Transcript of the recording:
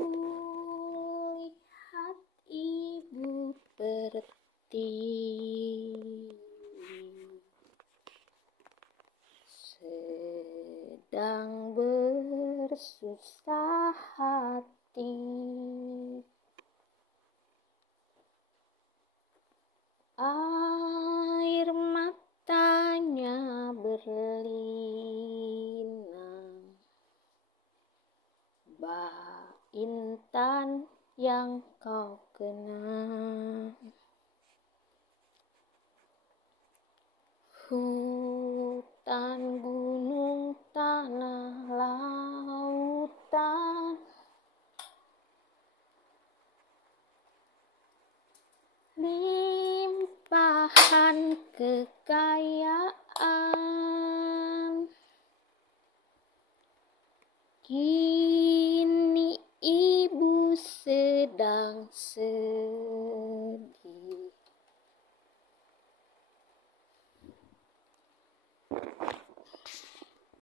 Kulihat ibu pertiwi sedang bersusah hati. Air matanya berlinang. Mbak Intan yang kau kenang. Hutan, gunung, tanah, lautan, limpahan kekayaan. Kini ibu sedang